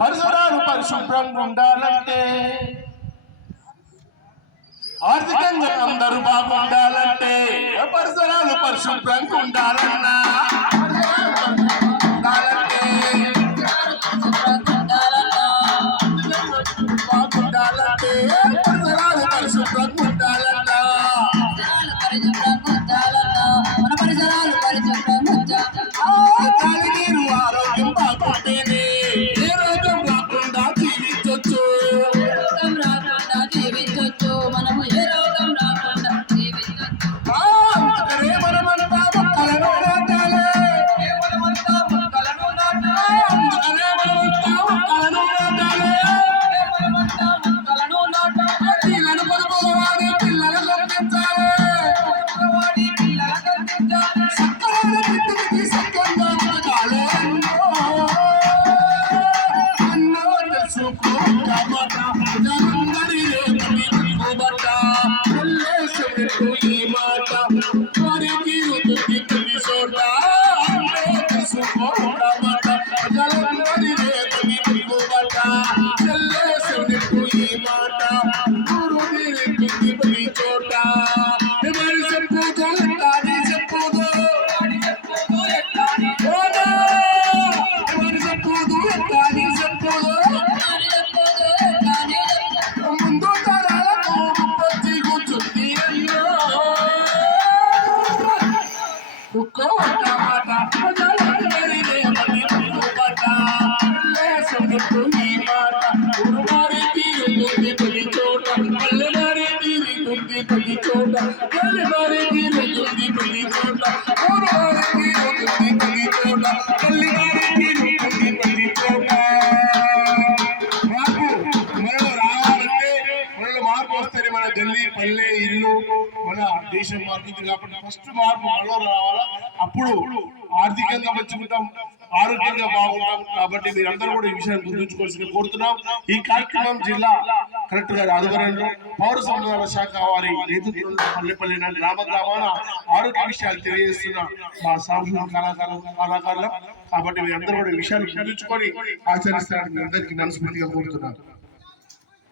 పరిసరాలు పరిశుభ్రంగా ఉండాలంటే, ఆర్థికంగా అందరూ బాగుండాలంటే పరిసరాలు పరిశుభ్రంగా ఉండాలన్నా, బాగుండాలంటే పరిసరాలు పరిశుభ్రంగా ఉండాలన్నా, మన పరిసరాలు పరిశుభ్రంగా గాలి నీరు ఆరోగ్యం బాగుంటేనే ఏ రోగం రాకుండా జీవించొచ్చు. మనము ఏ రోగం రాకుండా జీవించొచ్చు. అందుకనే మనమంతా మొక్కలను నాటాలి. అందుకనే మనమంతా మొక్కలను నాటాలి. నీళ్ళను పొదుపుకోవాలి, పిల్లలను పెంచాలి. సక్కరైన తిండికి సక్కంగా బతకాలి. ఎన్నో తెలుసుకోమాట అందరి ఈ మాట వారికి ఉనికి చోట తెలుసుకోమాట ప్రజలందరి చెల్లేసినట్టు ఈ మాట గురువుని చోట ఎవరి చెప్పుదో ఎట్టాని చెప్పుదో, ఎవరి చెప్పుదు ఎట్టాని చెప్పుదో, ముందు తరాలకు పొచ్చి కూర్చుంది అయ్యో. మన గల్లీ పల్లె ఇల్లు మన దేశం మారుతుంది కాబట్టి ఫస్ట్ మార్పు మనలో రావాలా. అప్పుడు ఆర్థికంగా మంచుకుంటాం, ఆరోగ్యంగా బాగుంటాం. కాబట్టి మీరందరూ కూడా ఈ విషయాన్ని గుర్తుంచుకోవాల్సిందిగా కోరుతున్నాం. ఈ కార్యక్రమం జిల్లా కలెక్టర్ గారి ఆధ్వర్యంలో పౌర సంబంధాల శాఖ వారి నేతృత్వంలో పల్లెపల్లి గ్రామ గ్రామాల ఆరోగ్య విషయాలు తెలియజేస్తున్న మా సాంస్కృతిక కళాకారులు. కాబట్టి మీరందరూ కూడా ఈ విషయాన్ని గుర్తుంచుకొని ఆచరిస్తారని మీ అందరికీ మనస్ఫూర్తిగా కోరుతున్నాను.